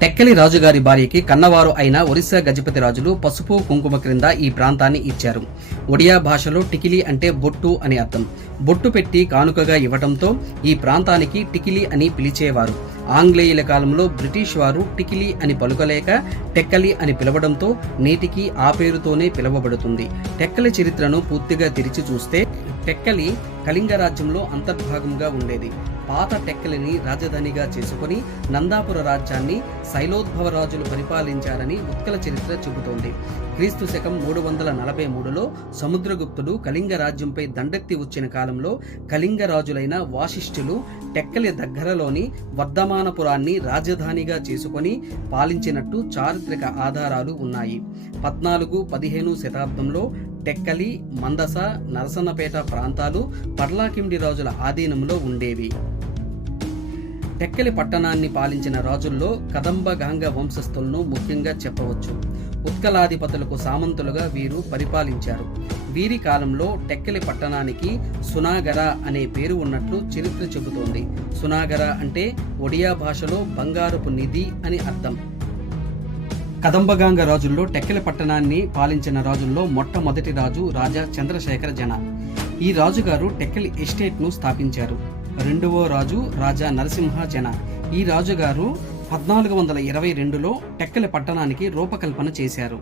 టెక్కలి రాజుగారి భార్యకి కన్నవారు అయిన ఒరిస్సా గజపతి రాజులు పసుపు కుంకుమ క్రింద ఈ ప్రాంతాన్ని ఇచ్చారు. ఒడియా భాషలో టికిలి అంటే బొట్టు అని అర్థం. బొట్టు పెట్టి కానుకగా ఇవ్వటంతో ఈ ప్రాంతానికి టికిలి అని పిలిచేవారు. ఆంగ్లేయుల కాలంలో బ్రిటిష్ వారు టికిలి అని పలుకలేక టెక్కలి అని పిలవడంతో నేటికి ఆ పేరుతోనే పిలువబడుతుంది. టెక్కలి చరిత్రను పూర్తిగా తెరిచి చూస్తే టెక్కలి కళింగ రాజ్యంలో అంతర్భాగంగా ఉండేది. పాత టెక్కలిని రాజధానిగా చేసుకుని నందాపుర రాజ్యాన్ని శైలోద్భవ రాజులు పరిపాలించారని ఉత్కల చరిత్ర చెబుతోంది. క్రీస్తు శకం మూడు వందల నలభై మూడులో సముద్రగుప్తుడు కళింగ రాజ్యంపై దండెత్తి వచ్చిన కాలంలో కళింగ రాజులైన వాసిష్ఠులు టెక్కలి దగ్గరలోని వర్ధమానపురాన్ని రాజధానిగా చేసుకొని పాలించినట్టు చారిత్రక ఆధారాలు ఉన్నాయి. పద్నాలుగు పదిహేను శతాబ్దంలో టెక్కలి మందస నరసన్నపేట ప్రాంతాలు పర్లాకిండి రాజుల ఆధీనంలో ఉండేవి. టెక్కలి పట్టణాన్ని పాలించిన రాజుల్లో కదంబ గాంగ వంశస్థులను ముఖ్యంగా చెప్పవచ్చు. ఉత్కలాధిపతులకు సామంతులుగా వీరు పరిపాలించారు. వీరి కాలంలో టెక్కలి పట్టణానికి సునాగర అనే పేరు ఉన్నట్లు చరిత్ర చెబుతోంది. సునాగర అంటే ఒడియా భాషలో బంగారపు నిధి అని అర్థం. కదంబగాంగ రాజుల్లో టెక్కెల పట్టణాన్ని పాలించిన రాజుల్లో మొట్టమొదటి రాజు రాజా చంద్రశేఖర జన. ఈ రాజుగారు టెక్కెల్ ఎస్టేట్ను స్థాపించారు. రెండవ రాజు రాజా నరసింహ జన. ఈ రాజుగారు పద్నాలుగు వందల ఇరవై రెండులో టెక్కెల పట్టణానికి రూపకల్పన చేశారు.